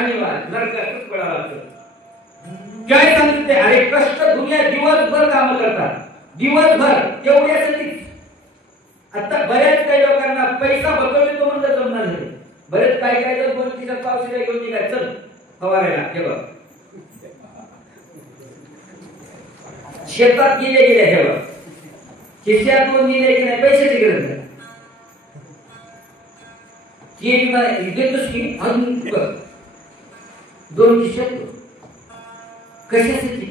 अनिवार्य नरकातच पडावं लागतं. काय सांगते अरे कष्ट दुनिया दिवसभर काम करतात दिवसभर तेवढ्यासाठी. आता बऱ्याच काही लोकांना पैसा बघतो म्हणलं जमणार नाही. बरेच काय काय जर 2-3 पावसाळ्या घेऊन निघाय चल फवारायला हे बघ शेतात गेले हे बघ खिशात 2 निघले की नाही पैशाची गरज नाही. देतोस की अजून 2 खिशात कशासाठी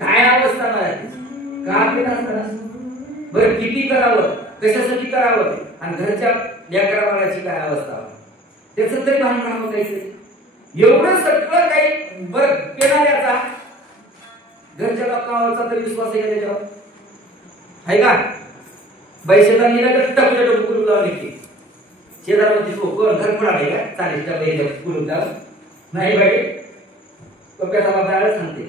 काय अवस्था नाही का बरं किती करावं कशासाठी करावं आणि घरच्या लेकरा बाळाची काय अवस्था त्याचं तरी भान राहावं काहीतरी एवढं सगळं काही बरं पेणाऱ्याचा घरच्या लोकांवरचा तरी विश्वास आहे का त्याच्यावर आहे का. पैशाला निघा तर टपल्या टप कुलूप लावून निघते शेजारमध्ये तो कोण घर पडाले का चालेल त्या कुलूप लावून नाही पाहिजे टोप्याचा बाबा सांगते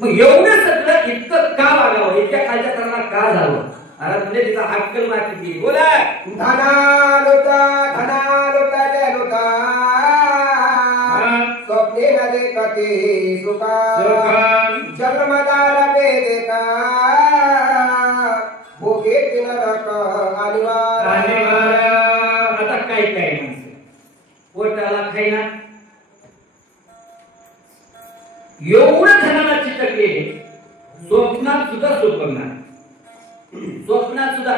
मग एवढं सगळं इतकं का वागावं इतक्या खालच्या तराला का झालं अरे म्हणजे तिचा अक्कल माती केली. बोला धना लोटा स्वप्ने न देखते सुखा जन्मदार पे देखा भोगे दिन रक अनिवार्य. आता काय काय माणसं पोटाला खाईना एवढं धनाला चिटकले स्वप्नात सुद्धा स्वप्नात सुद्धा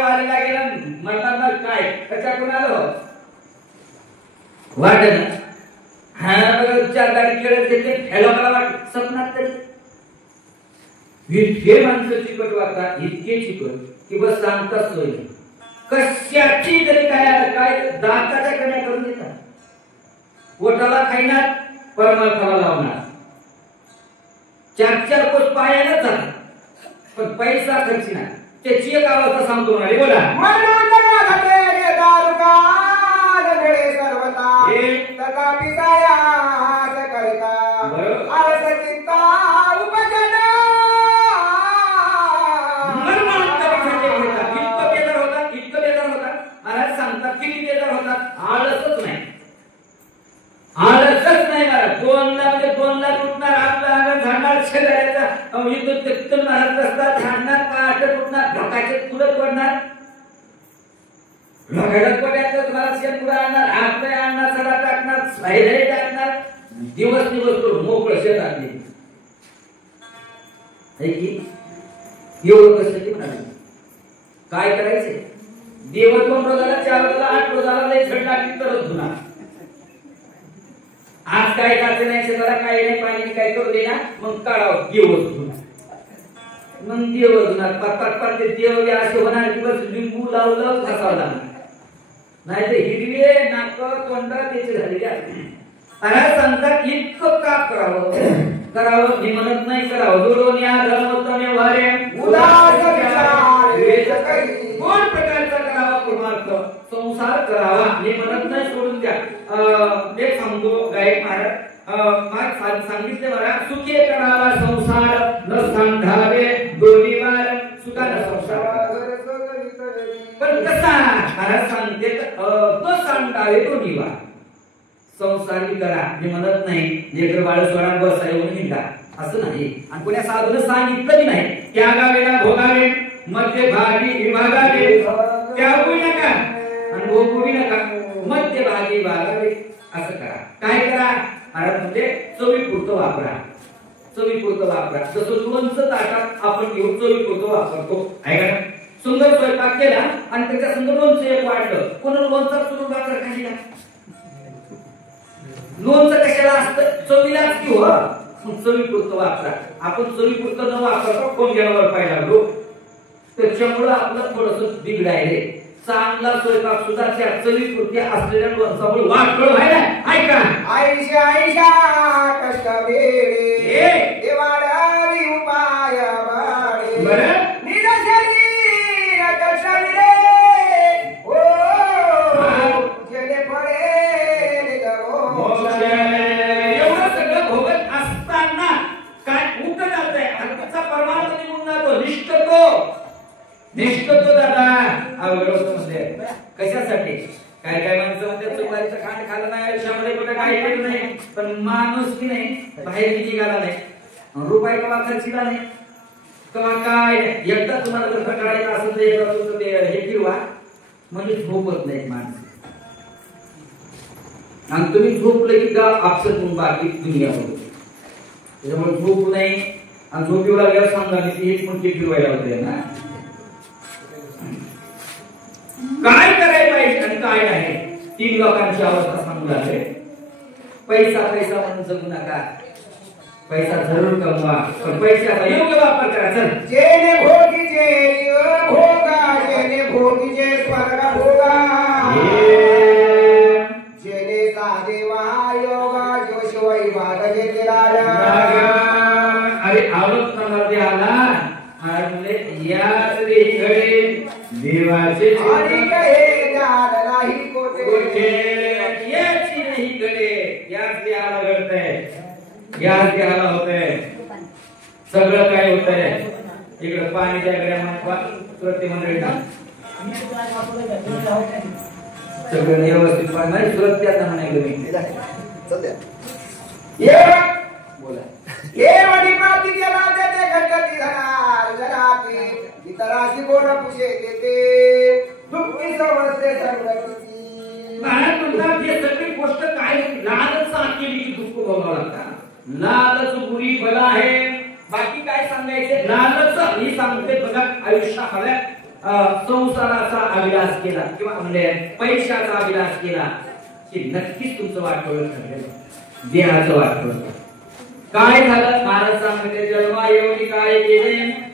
वाढला गेला म्हणतात काय कशा कोणाला वाटत हा 4 गाडी खेळत घेतले लोकांना वाटत स्वप्नात तरी इतके माणसं चिकट वाटतात इतके चिकट की बस सांगताच सोय कशाची जरी काय काय दाताच्या कण्या करून देतात पोटाला खाईनार परमार्थाला लावणार 4 कोस पायानच जातात पण पैसा खर्च नाही. त्याची एक अवस्था सांगतो म्हणाले बोला इतकं बेजार होतात महाराज सांगतात किती बेजार होतात आळसच नाही महाराज 2 लाख उठणार आपला अंग झाडणार शेजाऱ्याचा युद्ध महाराज रस्ता झाडणार पाठ उठणार ढोकाचे पुढे पडणार घडत पड्याचं तुम्हाला शेतपुरा आणणार आपले आणणार सडा टाकणार सायले टाकणार दिवस मोकळं शेतात एवढं कशासाठी म्हणाले काय करायचे दिवस 2 रोजाला 4 रोजाला 8 रोजाला लई झड लागली तरच धुणार. आज काय करायचं नाही शेताला काय नाही पाणी काय करू दे ना मग काढावं दिवस मग दिवस पाच देव असे होणार दिवस लिंबू लावलं घासावं लागणार नाही तर हिरवे नाक तोंड त्याचे झालेले आहे. सांगतात इतकं का करावं मी म्हणत नाही करावं जोडून या धर्मोत्तम वारे कोण प्रकारचा करावा परमार्थ संसार करावा मी म्हणत नाही सोडून द्या. ते सांगतो गायक महाराज सांगितले मला सुखे करावा संसार न सांधावे दोन्ही वार सुखाचा संसार पण कसा महाराज सांगते तो सांधावे दोन्ही वार संसारी करा मी म्हणत नाही लेकर बाळ सोडा बसा येऊन हिंडा असं नाही आणि कोण्या साधून सांगितलं नाही त्यागावेला भोगावे मध्यभागी विभागावे त्यागू नका आणि भोगू नका मध्यभागी भागावे असं करा. काय करा महाराज म्हणजे चवीपुरतं वापरा जसं लोणचं ताटात आपण घेऊन चवीपुरतं वापरतो आहे का सुंदर स्वयंपाक केला आणि त्याच्या संग लोणचं एक वाटलं कोणाला लोणचा सुरू वापर खाली लोणचं कशाला असतं चवीलाच की हो चवीपुरतं वापरा. आपण चवीपुरतं न वापरता कोण गेल्यावर पाहिजे लागलो त्याच्यामुळे आपलं थोडस बिघडायले चांगला स्वयंपाक सुद्धा त्या चवीपुरती असलेल्या लोणचामुळे वाटलं व्हायला ऐका आईशा कष्ट वेळे देवाळी उपाय बाळे बरं निज शरीर कशविरे ओ जले पडे निजो एवढं सगळं भोगत असताना काय उठ जातंय हक्काचा परमार्थ निघून जातो निष्ठतो दादा अवघड होतं म्हणजे कशासाठी काय काय माणसं म्हणतात सुपारीचं खांड खाल्लं नाही आयुष्यामध्ये कुठे काही केलं नाही पण माणूस की नाही बाहेर निघाला नाही रुपये कवा खर्चिला नाही कवा काय एकदा तुम्हाला जर कंटाळा असेल तर एकदा तुमचं ते हे किरवा म्हणजे झोपत नाही माणसं आणि तुम्ही झोपलं की गाव आपसत बाकी दुनिया होते त्याच्यामुळे झोप नाही आणि झोपीवर लागल्यावर सांगा की एक म्हणजे फिरवायला होते ना काय करायला पाहिजे आणि काय नाही तीन लोकांची अवस्था सांगू लागले पैसा पैसा म्हणून जगू नका पैसा जरूर कमवा पण पैशाचा योग्य वापर करा चल जेने भोगीचे भोगा जेने भोगीचे स्वर्ग भोगा जेने साधेवा योगा जो शिवाई बागजे तेराया अरे आवडत नमध्ये आला म्हणजे याच घडे देवाचे आणि कहे ज्ञान नाही कोठे याची नाही घडे याच देहाला घडतंय याच देहाला होतंय सगळं काय होतंय इकडे पाणी त्या गड्या प्रति मंडळीला सगळं व्यवस्थित पाणी नाही सुरक्षित म्हणायचं मी सध्या ये बोला ये वडी माती गेला ते गणपती घरात घराती इतराशी गोड पुशे देते दुःखी समजते संगतीची महाराज म्हणतात हे सगळी गोष्ट काय लालच केली की दुःख भोगावं लागतं लालच बुरी बला आहे बाकी काय सांगायचे लालच ही सांगते बघा आयुष्यामध्ये संसाराचा अभिलाष केला किंवा म्हणजे पैशाचा अभिलाष केला की नक्कीच तुमचं वाटोळ ठरलेलं देहाचं वाटोळ काय झालं महाराज सांगते जन्मा येऊन काय केले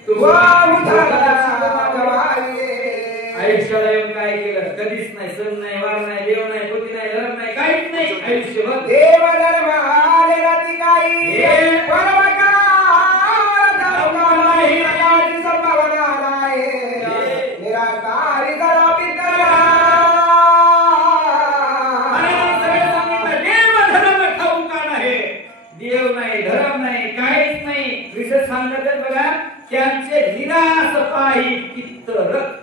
आयुष्याला येऊन काय केलं कधीच नाही सण नाही वार नाही देव नाही पती नाही धर्म नाही काहीच नाही आयुष्यभर देव धर्म आले राती काही संभावना नाही निराकारी करा पितरा देव नाही धर्म नाही काहीच नाही विशेष सांगत बघा त्यांचे निरास पाही चित्त रक्त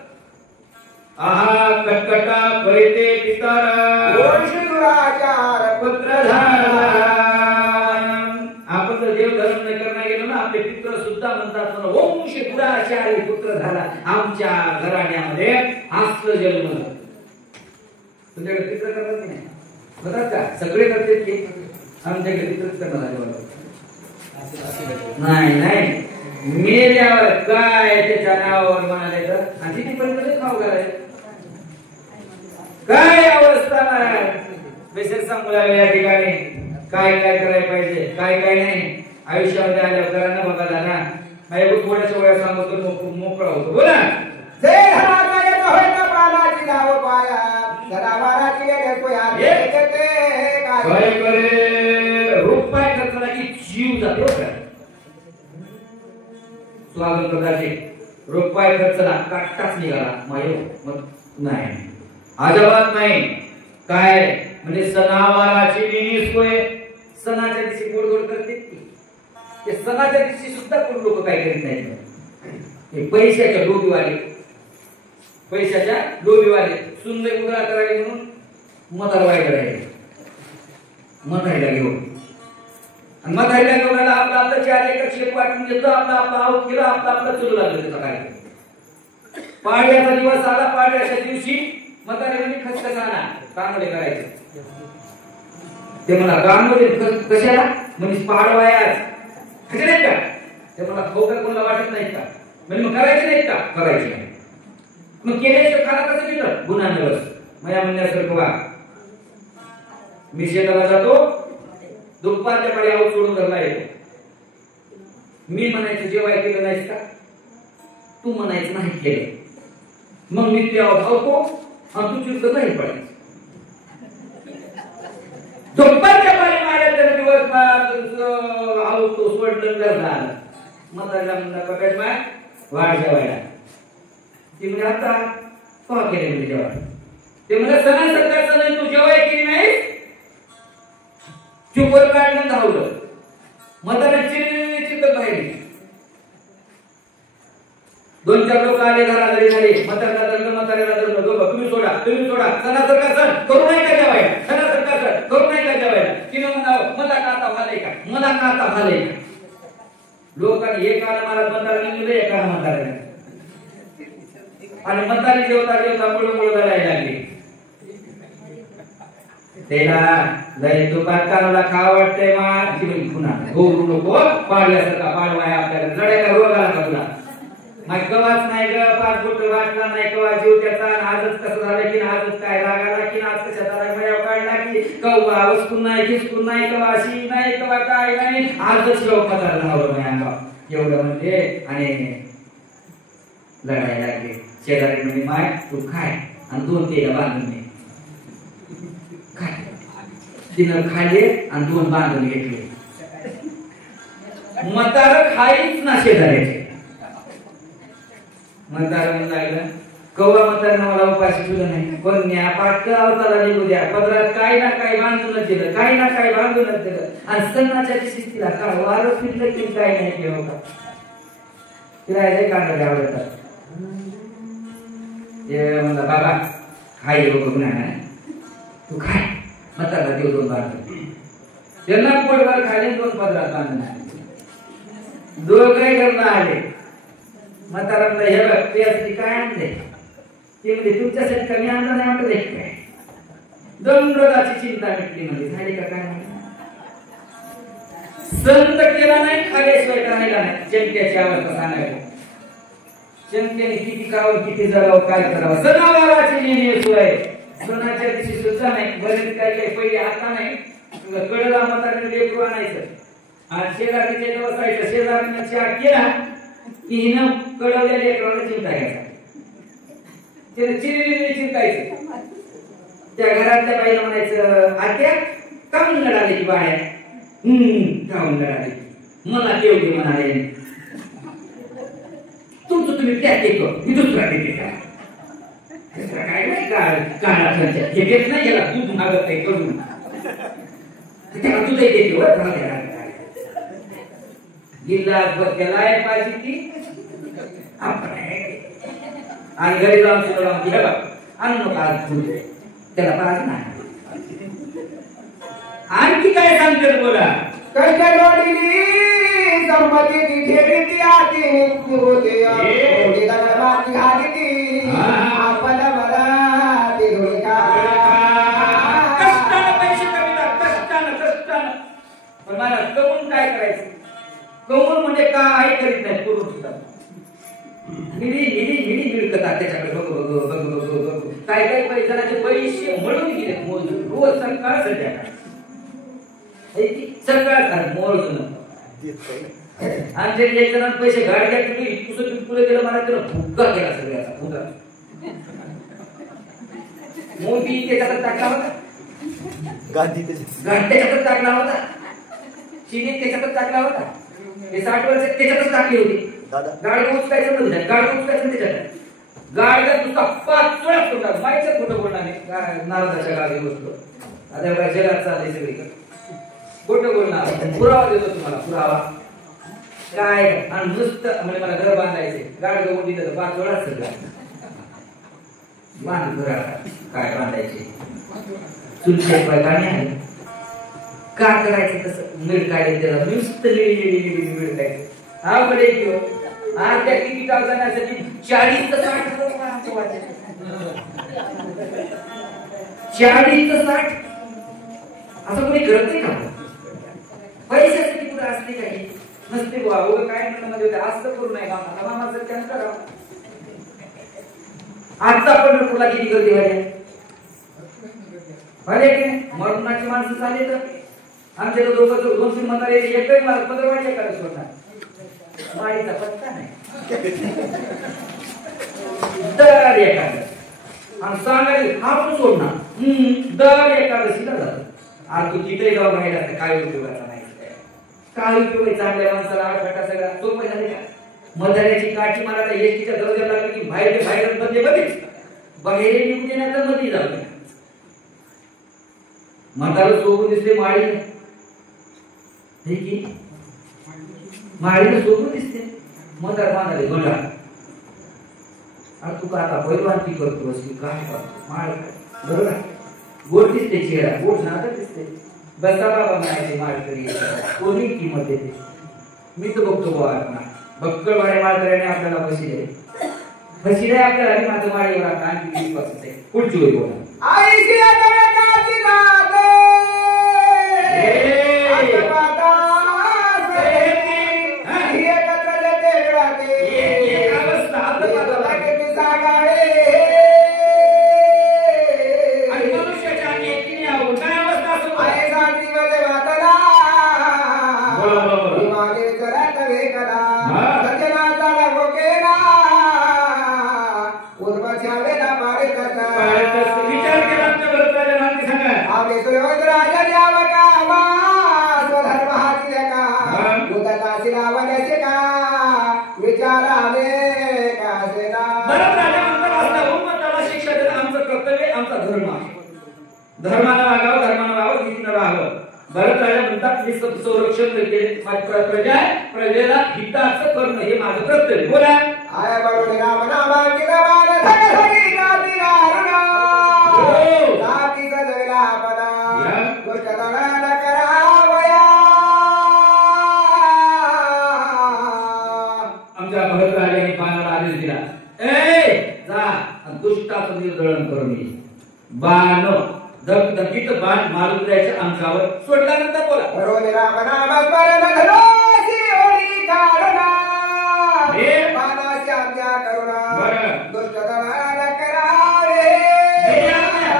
आहा कटकटा कळते पितारा पुत्र झाला आपण जर देव धर्म नाही करणार गेलो ना आपले पित्र सुद्धा म्हणतात वंश दुराचारी पुत्र झाला आमच्या घराण्यामध्ये असलं जन्म तुमच्याकडे पित्र करतात की नाही बघा का सगळे करते की आमच्याकडे पित्रच करणार नाही नाही मेल्यावर काय त्याच्या नावावर म्हणाले तर आणि किती पर्यंत नाव करायचं काय अवस्था नाही विशेष सांगू लागले या ठिकाणी काय काय करायला पाहिजे काय काय नाही आयुष्यामध्ये आल्यावर करा बघायला ना नाही थोड्याच्या वेळा सांगतो मोकळा होतो बोला रुपये खर्चला की जीव जातो स्वागत कदाचित रुपये खर्चला काटाच निघाला मायो मग नाही अजिबात नाही काय म्हणजे सणावाराची निमिष होय सणाच्या दिवशी गोड गोड करते ते सणाच्या दिवशी सुद्धा कोण लोक काय करीत नाही पैशाच्या लोभीवाले सुंदर उदरा करायला म्हणून मताला वाईट राहिले मतायला घेऊन आणि मतायला घेऊन आपलं आपलं 4 एकर शेत वाटून घेतो आपला आपला आऊट केला आपला चलू लागलं त्याचा काय पाड्याचा दिवस आला पाड्याच्या दिवशी मताने म्हणजे खसखसाना कांगडे करायचे ते मला कांगडे कशाला म्हणजे पाडवायाच खचे नाहीत का ते मला खाऊ का कोणाला वाटत नाहीत का म्हणजे मग करायचे नाहीत का करायचे नाही मग केल्याशिवाय खाला कसं केलं गुन्हा नवस माझ्या म्हणण्यासारखं वा मी शेताला जातो दुपारच्या पाडी आऊट सोडून घरला येतो मी म्हणायचं जेवाय केलं नाहीस का तू म्हणायचं नाही केलं मग मी ते धावतो आणि तू चिरत नाही पडायचं दुपारच्या पाडी मारल्या तर दिवस आवतो सोडलं घरला मताला म्हणला पकड माय वाढ जेवायला ती म्हणजे आता का केले म्हणजे जेवाय ते म्हणजे सणा सरकारचं नाही तू जेवाय केली नाहीस चुपर काढलं धावलं मताला चिरत बाहेर दोन चार लोक आले घराघरी झाले म्हाताऱ्याला धरलं म्हाताऱ्याला धरलं दोघं तुम्ही सोडा सणासारखा सण करू नाही का जेवायला सणासारखा सण करू नाही का जेवायला तिनं म्हणावं मला का आता झालंय का लोकांनी एकानं मला म्हाताऱ्याने दिलं एकानं म्हाताऱ्याने आणि म्हातारी जेवता मुळ लढायला लागली त्याला लय तुपात कानाला खाव वाटतंय मा जीवन पुन्हा गोरू नको पाडल्यासारखा पाडवाय आपल्याला लढायला रोग आला का तुला मग कवाच नाही ग 5 फूट वाटला नाही कवा जीव त्याचा आजच कसं झालं की आजच काय राग आला की आज कशाचा राग काढला की कवा वस्तून नाही खिसकून नाही कवा अशी नाही कवा काय नाही आजच लोक पदार्थ नावर नाही अंगावर एवढं म्हणजे आणि लढायला लागले शेजारी म्हणजे माय तू खाय आणि 2 तेला बांधून दे खाय तिनं खाल्ले आणि 2 बांधून घेतले म्हातारं खाईच ना शेजाऱ्याचे म्हातारं लागलं कवा म्हातारं मला उपाशी ठेवलं नाही पण न्या पाटका अवताला निघू द्या पदरात काय ना काय बांधूनच दिलं आणि सणाच्या दिवशी तिला काय वारं फिरलं की काय नाही केलं का तिला याचे कांदा आवडतात ते म्हणला बाबा खाई बघ नाही तू खाय म्हातारला देव 2 बांधून त्यांना पोटभर खाली 2 पदरात बांधून दोघे घरला आले म्हातारा हे बघ त्यासाठी काय आणले ते म्हणजे तुमच्यासाठी कमी आणलं नाही वाटत काय दंडदाची चिंता मिटली म्हणजे झाली का काय संत केला नाही खाल्याशिवाय राहिला नाही चमक्याची अवस्था सांगायला चमक्याने किती खावं किती जगावं काय करावं सणावाराची नेहमी सोय सणाच्या दिवशी सुद्धा नाही बरेच काय पहिले आता नाही कळला म्हाताऱ्याने लेकरू आणायचं आणि शेजारीच्या इथं बसायचं शेजारीनं चहा केला की हिनं कळवलेल्या लेकराला चिंता घ्यायचा त्याला चिरलेली चिंतायचं त्या घरातल्या बाईला म्हणायचं आत्या का म्हणून लढाले की बाळ्या का म्हणून लढाले मला देव घे म्हणाले तुमचं तुम्ही त्याग घेतो मी दुसरा घेते का काय नाही काळा हे घेत नाही गेला दूध मागत नाही करून त्याला दूधही देते गिल्लास केलाय पाहिजे ती आणि घरी जाऊन शिकवला घे बघ आणू नका त्याला पाहिजे नाही आणखी काय सांगते बोला कष्ट जोडली संपत्ती ठेवली आती मृत्यू होते माती घाली आपण मला ते कष्टानं पैसे कमीतात कष्टानं पण मला कमवून काय करायचं कमवून म्हणजे काय करीत नाही करून सुद्धा मिळी मिळकतात त्याच्याकडे बघ काय काय पैशाचे पैसे म्हणून गेले रोज सकाळ सकाळ मोजून आणि एक जणांना पैसे गाडी घ्या पुढे गेलं मला त्याला भुक्का केला सगळ्याचा भुक्का मोठी त्याच्याकडे टाकला होता गाडी त्याच्याकडे टाकला होता चिनी त्याच्याकडे टाकला होता हे 60 वर्ष त्याच्यातच टाकली होती गाडी उचकायचं म्हणजे गाडी उचकायचं त्याच्यात गाडीला नुसता 5 वेळा फुटला माहिती खोटं बोलणार नाही नारदाच्या गावी बसलो आता काय जगात चाललंय सगळीकडे खोटं बोलणार पुरावा देतो तुम्हाला पुरावा काय आणि नुसतं म्हणजे मला घर बांधायचे गाडी गवून दिलं 5 वेळा सगळं बांध घरा काय बांधायचे चुलते गाणी आहे का करायचं तसं मिळ काय त्याला नुसतं मिळकायचं हा बडे किंवा आज त्या तिकीटावर जाण्यासाठी 40 ते 60 असं कोणी करत नाही का पैशासाठी कुठं असते काही नसते बाबा काय मध्ये असं करू नये मामाचं त्यानं करावं आजचा पंढरपूरला किती गर्दी व्हायला मरणाची माणसं चालले तर आमच्या लोक 2-3 म्हातारे एकही मला पदरवाडी एखादं सोडणार माळीचा पत्ता नाही दर एखादं आणि सांगायला हा पण सोडणार दर एकादशीला जातो आज तू तिथे जाऊन राहिला तर काय उपयोगाचा नाही काय उपयोग आहे चांगल्या माणसाला आठवटा सगळा सोपं झाले का म्हाताऱ्याची काठी मला काय एसटीच्या दर्जा लागली की बाहेर मध्ये बाहेर निघून देण्याचा मध्ये जाऊ म्हातारं सोबून दिसते माळी माळीला सोबून दिसते म्हातार बांधाले गोंडा आणि तू का आता पैलवानकी करतोस की काय करतो माळ काय बरोबर आहे गोड दिसते चेहरा गोड नाटक दिसते बसा बाबा म्हणायचे माळकरी कोणी किंमत देते मी तर बघतो बाबा भक्कळवाड्या माळकऱ्याने आपल्याला फसिले आपल्याला आणि माझं माळेवर कान किती बसते पुढची होई बोला आईशी काची नाते आत्माता ही एकत्र येते राहते एक अवस्था आत्मपाता की सांगाळे आणि मनुष्याच्या आणि एकीने आहो काय अवस्था असो आहे शांतीमध्ये वाटला बरोबर मागे करत वेकला हा. सज्जनाचा लागो केला उर्वच्या वेला पारे करता विचार केला आमच्या भरतराजा नांदी सांगा आवे सुरवत राजा द्यावा का स्वधर्म हाती का हा. उदता शिलावण्याचे का विचारावे का सेना भरतराजा म्हणतात असला बहुमताला शिक्षा देणं आमचं कर्तव्य आमचा धर्म आहे धर्माला वागावं धर्माला वागावं नीतीनं राहावं भरतराजा म्हणतात मी संरक्षण केले प्रजा प्रजेला हिताचं करणं हे माझं कर्तव्य बोला आय बरोबर राम नामांकित बाण धग धगी नाती नारुणा हो. नाती सजविला पदा या. गोष्ट दळण करावया आमच्या भरतराजाने बाणाला आदेश दिला ए जा आणि दुष्टाचं निर्दळन करून ये बाण धगधगीत बाण मारून द्यायच्या अंकावर सोडल्यानंतर बोला बरोबर राम नाम स्मरण धरोशी ओळी काढना हे. बाणाची आज्ञा करुणा बरं. दुष्ट दळण करावे हे आज्ञा.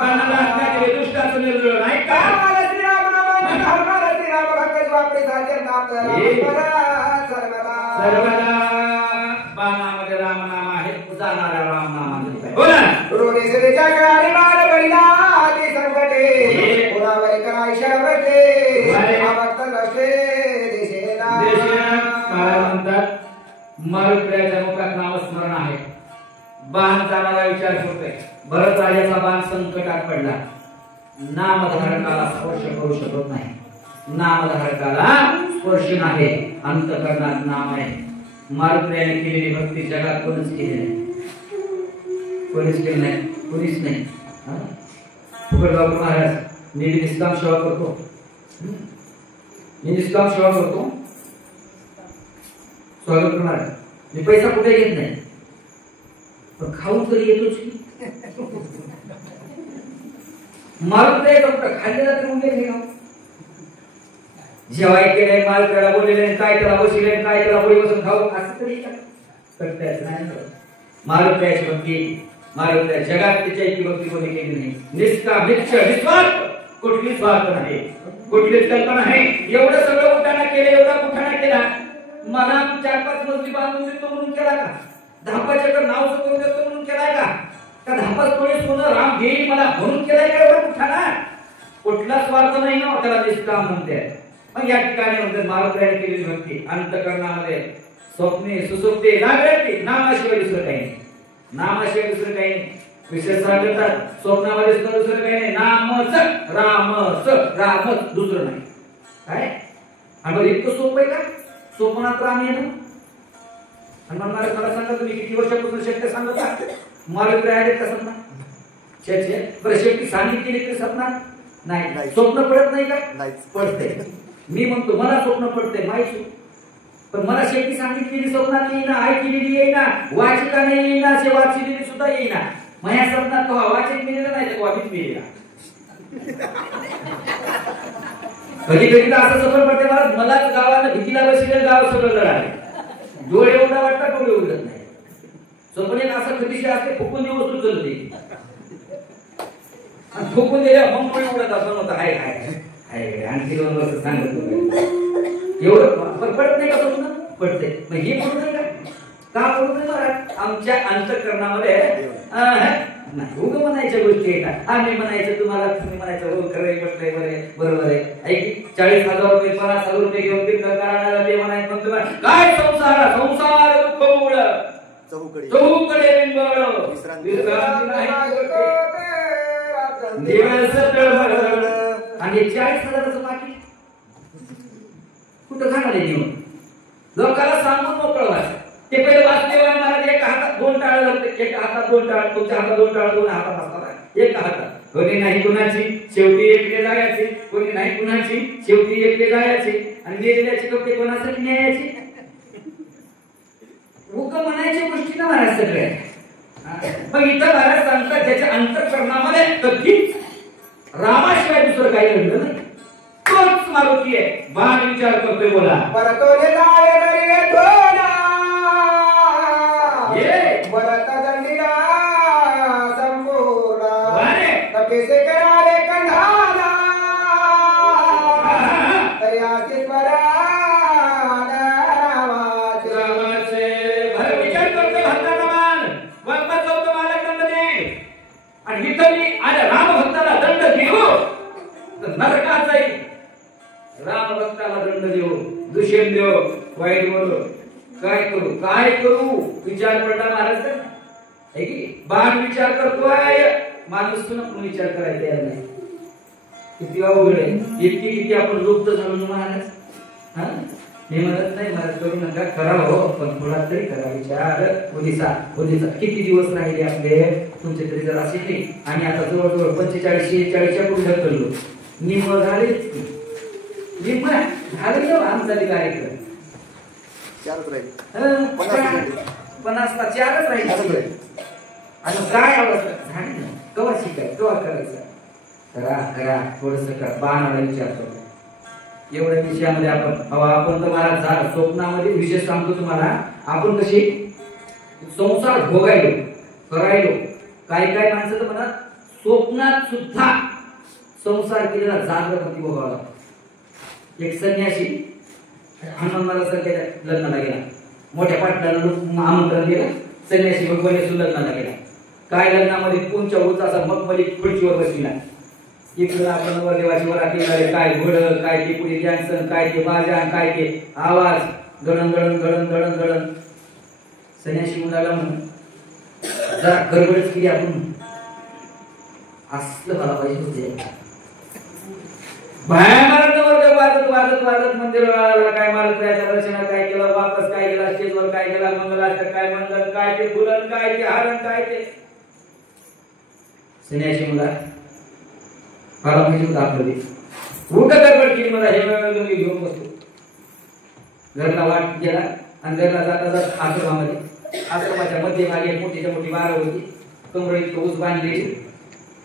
बाणाला आज्ञा केली दुष्टाचं निर्दळन आहे का रामाला श्रीराम नाम धर्माला श्रीराम भक्त वापरी साधे नाम हे. सर्वदा सर्वदा बाणामध्ये रामनाम आहे जाणाऱ्या रामनामामध्ये बोला रोनेसरीच्या काळी मार बळीला आधी संकटे हे. पुरावरी कराय शरवटे बरे. आवक्त नसते देशेना देशाला काय म्हणतात मरुद्राच्या मुखात नामस्मरण आहे बाण जाणारा विचार करतोय भरतराजाचा बाण संकटात पडला नामधारकाला स्पर्श करू शकत नाही नामधारकाला स्पर्श नाही अंतकरणात नाम आहे मारुद्र्याने केलेली भक्ती जगात कोणीच केली नाही कोणीच केली नाही कोणीच नाही फुकटगाव महाराज मी निष्काम सेवा करतो मी निष्काम सेवा करतो स्वागत करणार मी पैसा कुठे घेत नाही पण खाऊन तरी येतोच की मारून द्यायचं कुठं खाल्लेला तर उद्या घेणार जेवाय केलंय माल त्याला बोललेलं काय त्याला बसले काय त्याला पोळी बसून खाऊ असं तरी करता नाही मारून द्यायची भक्ती मारून द्या जगात त्याच्या इतकी भक्ती कोणी केली नाही निष्ठा भिक्ष निस्वार्थ कुठलीच स्वार्थ नाही कुठलीच कल्पना नाही एवढं सगळं उठाणा केलं एवढा उठाणा केला मला 4-5 मजली बांधून देतो म्हणून केला का 10 एकर नाव करून देतो म्हणून केलाय का त्या 10 तोळे सोनं राम घेईल मला म्हणून केलाय का एवढा उठाणा कुठला स्वार्थ नाही ना त्याला निष्काम म्हणते मग या ठिकाणी म्हणतात मारुद्र्याने केलेली भक्ती अंतकरणामध्ये स्वप्ने सुसुप्ते जागृती नामाशिवाय दुसरं काही नाही नामाशिवाय दुसरं काही नाही विशेष सांगतात स्वप्नामध्ये सुद्धा दुसरं काही नाही रामच दुसरं नाही काय आणि इतकं सोपं आहे का स्वप्नात राम येणं आणि म्हणणार मला सांगा तुम्ही किती वर्षापासून शक्य सांगता मारुद्र्या आहेत का स्वप्नात छे बरं शेवटी सांगितली तरी स्वप्नात नाही स्वप्न पडत नाही का पडते मी म्हणतो मला स्वप्न पडते माहिती पण मला शेवटी सांगितलेली स्वप्नात येईना ऐकलेली येईना वाचिकाने येईना असे वाचलेली सुद्धा येईना माझ्या स्वप्नात तो वाचक मिळेला नाही तर वाचित मिळेला कधी कधी तर असं सफर पडते मलाच गावाला भीतीला बसलेलं गाव सगळं लढाले डोळे एवढा वाटता डोळे उघडत नाही स्वप्न एक असं कधीशी असते फुकून देऊ वस्तू चलते आणि फुकून दिल्या मग डोळे उघडत असं होतं हाय हाय आणखी 2 वर्ष सांगत एवढं पडत नाही का स्वप्न पडते मग हे पडत नाही का पडत नाही महाराज आमच्या अंतःकरणामध्ये नाही उग म्हणायच्या गोष्टी येतात आम्ही म्हणायचं तुम्हाला तुम्ही म्हणायचं हो खरंय म्हटलंय बरे बरोबर आहे ऐक 40,000 रुपये 50,000 रुपये घेऊन कीर्तन करायला ते म्हणायचं म्हणतो काय संसार दुःख मूळ चौकडे बिंबळ विश्रांती नाही दिवस तळमळ आणि 40,000चं बाकी कुठं खाणार आहे जीवन लोकांना सांगून मोकळं वाच ते पहिले वासुदेवाने महाराज एका हातात 2 टाळं हातात 2 टाळ, तुमच्या हातात 2 टाळ, 2 हातात असतात, एका हातात. कोणी नाही कुणाची शेवटी एकले जायचे, कोणी नाही कुणाची शेवटी एकले जायचे. आणि गेलेल्याचे कपडे कोणासाठी न्यायचे? उग म्हणायच्या गोष्टी ना महाराज सगळे. मग इथं महाराज सांगतात ज्याच्या अंतःकरणामध्ये कधीच रामाशिवाय दुसरं काही घडलं नाही, तोच मारुती आहे. बाण विचार करतोय, बोला परतोले जावे दरिये थोडा, ये भरत दंडिला संपूर्ण, वारे कपिसे करारे कंधाला, तयासी रामाचे. भर विचार करतोय भक्ताचा मान वरचा चौथा मालक दंड दे. आणि इथं मी आज राम भक्ताला दंड देऊ तर नरकात जाईल. राम भक्ताला दंड देऊ, दुष्यंत देऊ, वाईट बोलू, काय करू विचार पडला महाराज आहे की. बाण विचार करतोय, माणूस पण विचार करायला तयार नाही. किती अवघड आहे. किती आपण लुप्त झालो महाराज. हा मी म्हणत नाही महाराज करू नका, करा हो, पण थोडा तरी करा विचार. उद्या किती दिवस राहिले आपले तुमचे तरी जर असे नाही. आणि आता जवळजवळ 45-46च्या पुढे ढकललो, निम्म झालेच, निम्म झाले आमचा कार्यक्रम. 4च राहील, 50-4च राहिले. आणि काय अवस्था झाली ना, कवा शिकाय कवा करायचं, करा थोडस करा. बाणाला विचारतो एवढ्या विषयामध्ये आपण तर महाराज स्वप्नामध्ये विशेष सांगतो तुम्हाला. आपण कशी संसार भोगायलो करायलो, काही माणसं तर म्हणा स्वप्नात सुद्धा संसार केलेला जागृती भोगावा. एक संन्यासी हनुमानाला संख्या लग्नाला गेला, मोठ्या पाटलाला आमंत्रण दिलं, संन्यासी भगवान लग्नाला गेला. काय लग्नामध्ये कोणच्या उचाचा मगमली खुर्चीवर बसला. इकडं आपण देवाची वरात येणारे, काय घोड, काय ते पुढे जॅन्सन, काय ते बाजा, काय ते आवाज, गडन. संन्यासी मुलाला म्हणून जरा गडबडच केली आपण, असलं मला पाहिजे होते. वाजत मंदिराला काय मारत, त्याच्या दर्शनात काय केलं, वापस काय केला, स्टेजवर काय केला, मंगलाष्टक काय मंगल, काय ते फुलन, काय ते हारण, काय ते. संन्यासी मुला मला पाहिजे होतं आपलं ते. उठ गडबड केली, मला हे मी घेऊन बसतो. घरला वाट गेला आणि घरला जाता आश्रमाच्या मध्यभागी मोठी बारं होती. कमर इतकं ऊस बांधली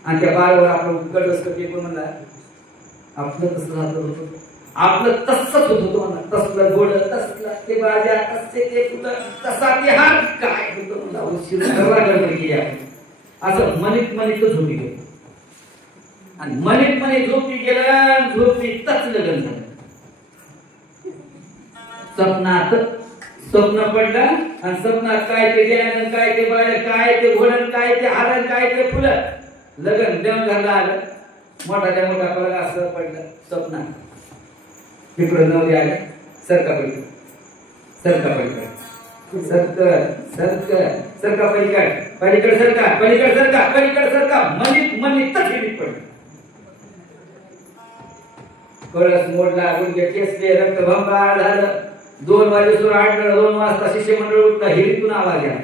आणि त्या बारवर आपण कडस करते म्हणला. आपलं तसं राहत होतं, आपलं तसंच होत होतं म्हणा. तसलं गोड, तसलं ते बाजा, तसे ते फुलं, तसा ते हात, काय होतं म्हणला. उशीर गडबड केली आपण. असं मनीत झोपी गेलं आणि मनीत झोपी गेलं, झोपी तचलं गंध. स्वप्न पडलं आणि स्वप्नात काय ते ध्यान, काय ते बाळ, काय ते घोडण, काय ते हारण, काय ते फुलं, लगन देऊन घरला आलं. मोठा पलगा असं पडलं स्वप्नात. तिकडं नवरी आले, सरका पलीकडे सरका. मनीत तचलीत पडलं. कळस मोडला, गुडघे ठेचले, रक्तभंगार झालं. 2 वाजेसून 2 वाजता शिष्यमंडळ उठलं. हिरीतून आवाज आला.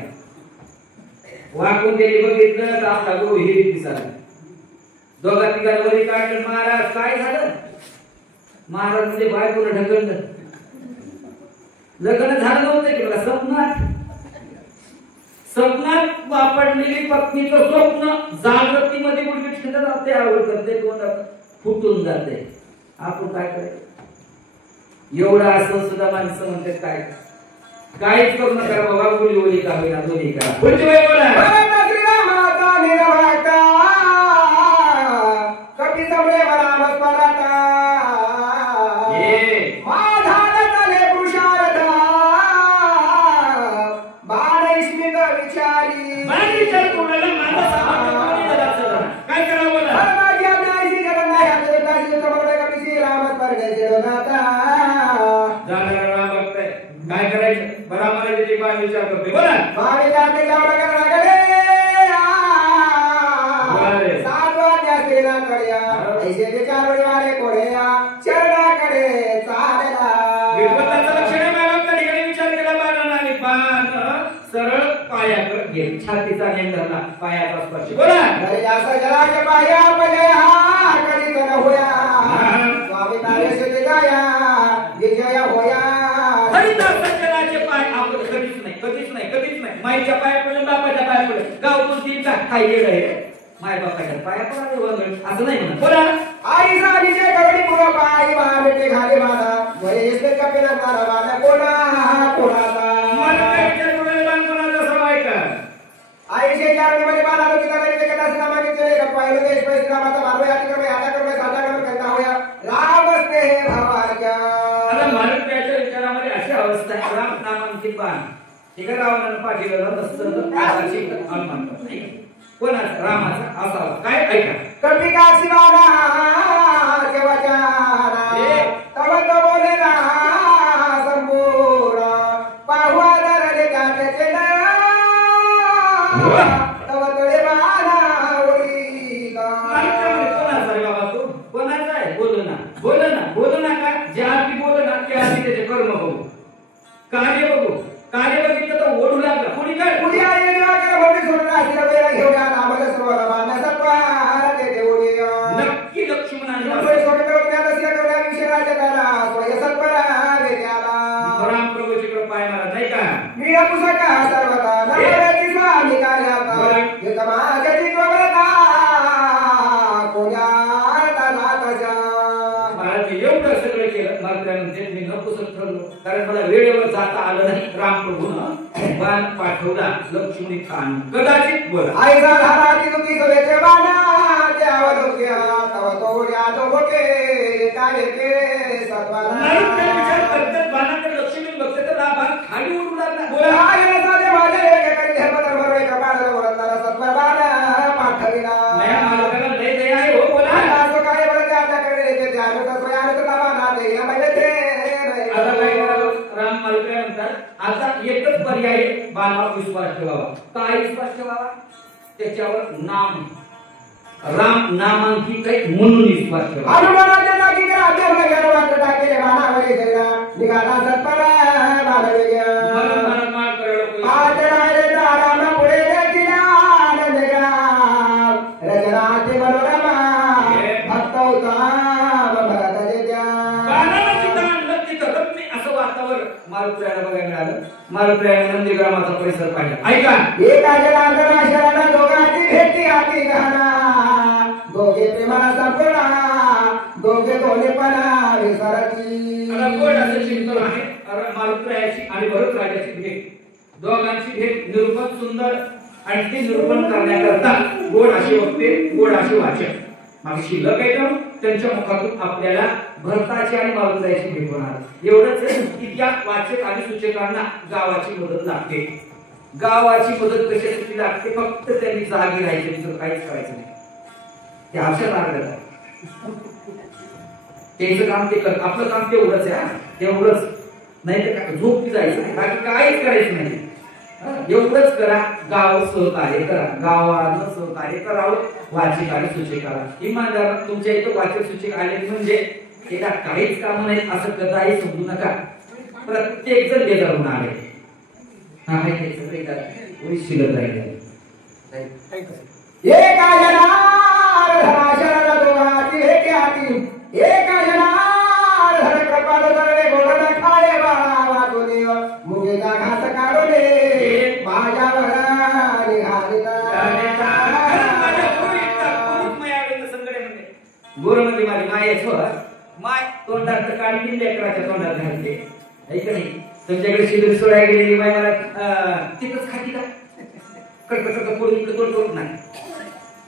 वाकून त्यांनी बघितलं तर आपला गुरु हिरीत दिसाला. दोघा तिघांवरी काढलं. महाराज काय झालं? महाराज म्हणजे बायकोला ढकललं. लग्न झालं नव्हतं की मला स्वप्नात वापरलेली पत्नीचं स्वप्न जागृतीमध्ये गुडघे ठेचलं जाते, आवड करते, तोंडात फुटून जाते. आपण काय करायचं? एवढं असं सुद्धा माणसं म्हणतात काहीच करू नका बाबा, बोली का होईना दोन्ही करा. पुढची वेळ बोला. कपी समळे मला पराता माझा झाले पुरुषार्थ बाण स्मित विचारी विचार कोणाला माझा काय करावं बोला. काय करायचं बराबर आहे. बाण विचार करतोय बोला. विचार केला बाणाने आणि बाण सरळ पायाकडे घे छातीचा नेम धरला पायाचा स्पर्श बोला घरी असं जराच्या पाया पडे हा कधी तर होया स्वामी कार्य सिद्ध जाया विजय होया हरिदास सज्जनाचे पाय आपण कधीच नाही माईच्या पाया पडले बापाच्या पाया पडले गावातून तीन का काय गेलं आहे माय बापाच्या पाया पडावे वगैरे असं नाही म्हणत बोला आई साडीचे कवडी पुरा पाय मारते घाले मारा वय इसले कपेला मारा वाला कोणाचा मला काय विचार कोणाला बांधकोणाचा सवाय का आईचे चार मध्ये बाला लोक त्याला कथा सिना मागितले का पाहिलं देश पैसे नामाचा मारवे आता करवे साधा करवे करता होया राम बसते हे भावाच्या आता महाराष्ट्राच्या विचारामध्ये अशी अवस्था आहे राम नामांकित बाण ठीक आहे रावणानं पाठीला नसतं तर त्याची अनुमान करत नाही कोणाचा रामाचा असावा काय ऐका कपी काशी बाला केवाचारा तव तो बोलेला संपूर्ण पाहुआ दरले काटेचे ना तव तळे बाला ओळीला कोणाचा रे बाबा तू कोणाचा आहे बोल ना का ज्या की बोल ना त्या त्याचे कर्म बघू कार्य बघितलं तर ओढू लागला कोणी काय पुढे आलेले वाक्य मोठे सोडून आशीला वेळा घेऊन आला आम्हाला सर्वांना मानसत्वाला ते देऊळे नक्की लक्ष्मणाने नंबर सोडून त्या दसऱ्या कवड्या विषय राज्यकाला स्वय सत्वरा वेद्याला राम प्रभूची कृपा आहे मला नाही का मीरा पुसका सर्वता नवराची स्वामी कार्याता हे समाजाची प्रबलता कोण्या तालाताच्या महाराज एवढं सगळं केलं मात्र मी नपुसक ठरलो कारण मला वेळेवर जाता आलं नाही राम प्रभूनं बाण पाठवला लक्ष्मी खान कदाचित बोला आईचा धाराची तुझी सवेचे बाणा त्यावर डोक्या तव तोड्या तो बोके काय के सत्वाला विचार करतात बाणाकडे लक्ष्मी बघते तर बाण खाली उडू लागला बोला आईला साधे माझे एक कंठे पदर भरवे कपाळाला वरंदाला सत्वर बाणा पाठविला नया मालकाला लय दया आहे हो बोला असं काय बरं त्याच्याकडे येते त्यानं तसं यानं तर बाणा दे या पहिले ते आता काय करावं राम मालकाला म्हणतात आता एकच पर्याय बाणावर विश्वास ठेवावा काय विश्वास ठेवावा त्याच्यावर नाम राम नामांकित आहे म्हणून विश्वास ठेवावा हनुमानाच्या जागी राजाला घर वाटत टाकेले बाणावर गेला निघाला सत्परा बाळवे गया मार करायला आज राहिले ताराला पुढे देखील आनंद ग्राम रचनाचे मनोरमा भक्त होता भगत देत्या बाणाला सुद्धा आणलं तिथं रत्ने असं वातावरण मारुतीला बघायला मिळालं मारुतीला नंदीग्रामाचा परिसर पाहिला ऐका एका जनार्दना शरणा दोघांची भेटी आती गहना दोघे प्रेमाला संपूर्ण दोघे भोलेपणा विसरती गोड असं चिंतन आहे मारुतीरायाची आणि भरतराजाची भेट दोघांची भेट निरूपण सुंदर आणि ते निरूपण करण्याकरता गोड अशी वक्ते गोड अशी वाचक मग शिल्लक आहे त्यांच्या मुखातून आपल्याला भरताची आणि मारुतीरायाची भेट होणार एवढंच की त्या वाचक आणि सूचकांना गावाची मदत लागते गावाची मदत कशासाठी लागते फक्त त्यांनी जागी राहायचे दुसरं काहीच करायचं नाही ते अशा लागलं त्यांचं काम ते कर आपलं काम तेवढंच आहे तेवढंच नाही तर झोपी जायचं बाकी काहीच करायचं नाही एवढंच करा गाव सहकार्य करा गावानं सहकार्य करावं वाचिक आणि सूचिकाला इमानदार तुमच्या इथं वाचक सूचिक आले म्हणजे एका काहीच काम नाही असं कदाही समजू नका प्रत्येक जण बेजार होऊन आले कोणी शिल्लक राहिले एका जनार्दना शरणा दोघांची भेटी आती एका जनार्दन कृपाल धरले गोडा खाळे बाळा वाटोने मुगेचा घास काढोने माझ्यावर गोरमध्ये माझी मायच माय तोंडात काढली लेकराच्या तोंडात घालते ऐक नाही तुमच्याकडे शिदूर सोडायला गेलेली माय मला तिथंच खाती का कडकड पोळी इकडे तोंड करून नाही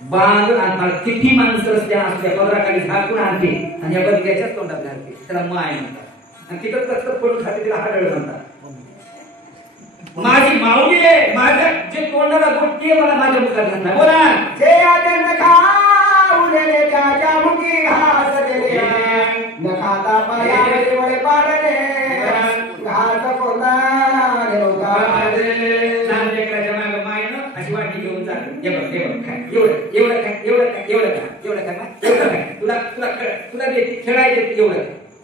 बांधून आणणार किती माणसं रस्त्या असल्या पदराखाली झाकून आणते आणि या बदल्याच्याच तोंडात घालते त्याला माय म्हणतात आणि तिथं कचकट पडून खाते तिला हाडळ म्हणतात माझी माऊली आहे माझ्या जे तोंडाला बोट ते मला माझ्या मुखात घालणार बोला जे आदन खाऊ दिले त्याच्या मुखी घास दिले न खाता पायावरी वळे पाडले घास कोणता देवता अशी वाटी घेऊन जाते एवढं तुला खेळायचं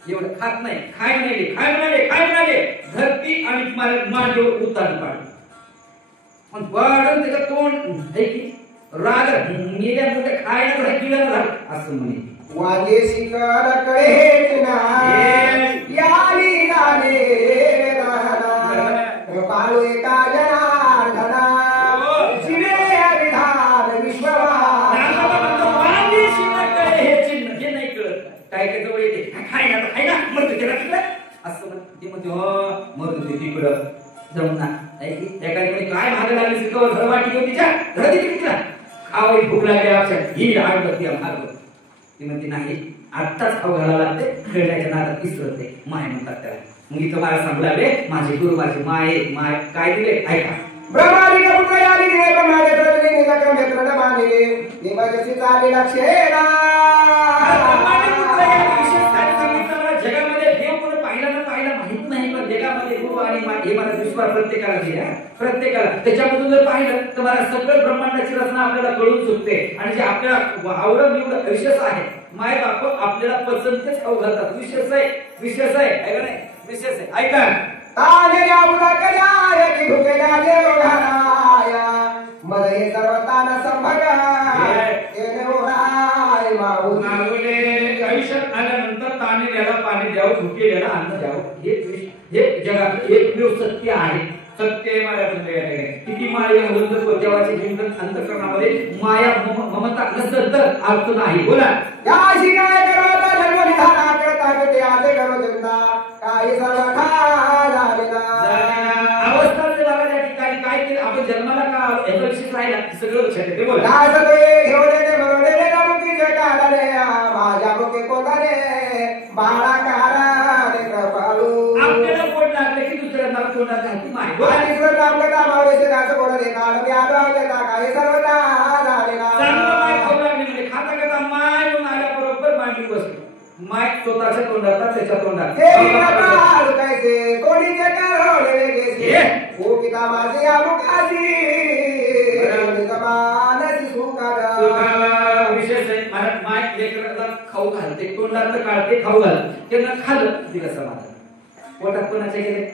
एवढं खात नाही खाय म्हणाले धरती आणि मांडीवर उतार पाड पण वाढून त्याचं तोंड आहे की राग मेल्या मोठ्या खायला राही किडा झालं असं म्हणे वाजे शिकर कळे नाही याली नाले राहणार पाळू एका जनार्दना शिवे विधान विश्ववा वाजे शिकर कळे हे चिन्ह हे नाही कळत काय काय जवळ येते खायला मरतो त्याला तिकडं असं म्हणते म्हणते हो मरतो ते तिकडं जाऊन ना एका ठिकाणी काय मागे लागली शिकव धरवाटी घेऊन तिच्या धरती तिकडं खावाई भूक लागली आपल्याला ही आड बसली मार्ग ती म्हणते नाही आत्ताच खाऊ घालायला लागते खेळण्याच्या नादात विसरते माय म्हणतात त्याला मग इथं मला सांगू लागले माझे गुरु माझे माय काय दिले ऐका ब्रह्मादी पुत्र याली दिले ब्रह्मादे प्रजली निजक्रम क्षेत्र मानिले देवजसी चाले लक्षेना जगामध्ये देव कोण पाहिला माहित नाही पण जगामध्ये गुरु आणि माय हे मला विश्वास प्रत्येकाला दिला प्रत्येकाला त्याच्यामधून जर पाहिलं तर मला सगळं ब्रह्मांडाची रचना आपल्याला कळून चुकते आणि जे आपल्याला आवडत निवड विशेष आहे माय बाप आपल्याला पसंतच खाऊ घालतात विशेष आहे ऐका नाही विशेष आहे ऐका तानेल्या उलकल्या की भुकेल्या देवघराया मद हे सर्व तान संभगा येणे ओराय माऊले आयुष्यात आल्यानंतर तानेल्याला पाणी द्यावं भुकेल्याला अन्न द्यावं हे जगात एकमेव सत्य आहे सत्य माया किती माया होतं तो देवाचे चिंतन अंतःकरणामध्ये माया ममता नसेल तर अर्थ नाही बोला या शिकाय करता जन्म निधाना करता ते आते करो जनता काही सर्व झालेला अवस्थाचे बाबा त्या ठिकाणी काय केलं आपण जन्माला का याचा विषय राहिला सगळं लक्षात येते बोला दास ते घेऊन येते म्हणून येते मुक्तीचे काढले माझ्या मुखे कोणाने बाळा काराने कृपाळू आपल्याला पोट लागले की दुसऱ्यांना तोंडात घालती माय आणि सर्व आपलं कामावले गाचं कोणाने काढ मी आलो देता काही सर्व झालेला चांगलं माय खाऊ लागली म्हणजे खाता माय म्हणून आल्याबरोबर मांडी बसली माय स्वतःच्या तोंडात त्याच्या तोंडात कैसे कोणीचे करवले गेसे ओ पिता माझे आमुकाशी मानसी सुखाला विशेष आहे महाराज माय लेकराला खाऊ घालते तोंडात काढते खाऊ घालते त्यांना खाल्लं तिला समाधान पोटात कोणाच्या गेले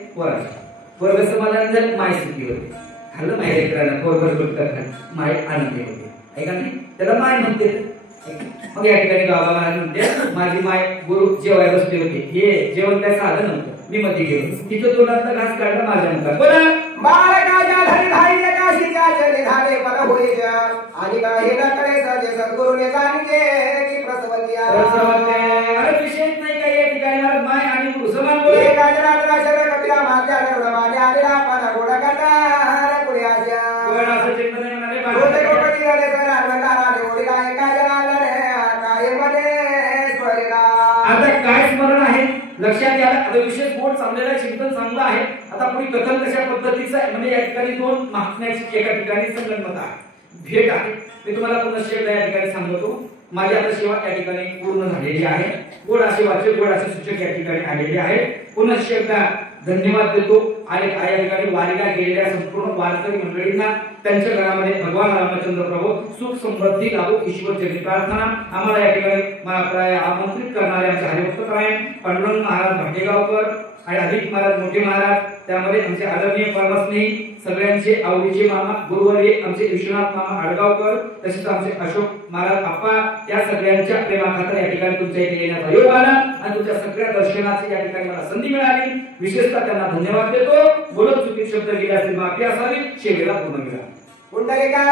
पोराच्या समाधान झालं माय सुखी होते खाल्लं माय लेकराला पोरभर गुटखा माय आनंदी होते ऐका नाही त्याला माय म्हणते मग या ठिकाणी गावाला म्हणते माझी माय गुरु जेवायला बसले होते हे जेवण काय साधं नव्हतं मी मध्ये गेलो तिथं तोंडातला घास काढला माझ्या मुखात बोला बाळकाच्या धरी धाई काशीच्या चले झाले पर होईच्या आणि काही न करे सजे सद्गुरूने सांगितले की प्रसवती अरे विशेष नाही काही या ठिकाणी मला माय आणि गुरु समान बोले काजरात शरण कपिला माझ्या रडमाने आलेला पण गोडा करता पुढे आशा गोड असं चिंतन नाही म्हणाले गोडे गोपती झाले सर आनंदाने ओढीला काजराला काय म्हणे स्मरणा आता काय स्मरण आहे लक्षात घ्या आता विशेष बोर्ड चांगलेला चिंतन चांगलं आहे आता पुढे कथन कशा पद्धतीचं आहे म्हणजे या ठिकाणी दोन महात्म्याची एका ठिकाणी संगनमत आहे भेट आहे मी तुम्हाला पुन्हा एकदा या ठिकाणी सांगतो माझी आता सेवा या ठिकाणी पूर्ण झालेली आहे गोड असे वाचक गोड असे सूचक या ठिकाणी आलेले आहेत पुन्हा एकदा धन्यवाद देतो आणि या ठिकाणी वारीला गेलेल्या संपूर्ण वारकरी मंडळींना त्यांच्या घरामध्ये भगवान रामचंद्र प्रभू सुख समृद्धी लाभो ईश्वर चरणी प्रार्थना आम्हाला या ठिकाणी मला आमंत्रित करणारे आमचे हरिभक्त परायण पांडुरंग महाराज भाटेगावकर आणि अधिक महाराज मोठे महाराज त्यामध्ये आमचे आदरणीय परमस्नेही सगळ्यांचे आवडीचे मामा गुरुवर्य आमचे विश्वनाथ मामा आडगावकर तसेच आमचे अशोक महाराज आप्पा या सगळ्यांच्या प्रेमाखातर या ठिकाणी तुमच्या इथे येण्याचा योग आला आणि तुमच्या सगळ्या दर्शनाची या ठिकाणी मला संधी मिळाली विशेषतः त्यांना धन्यवाद देतो बोलत चुकीत शब्द गेले असतील माफी असावी शेवेला पूर्ण केला पुंडलिका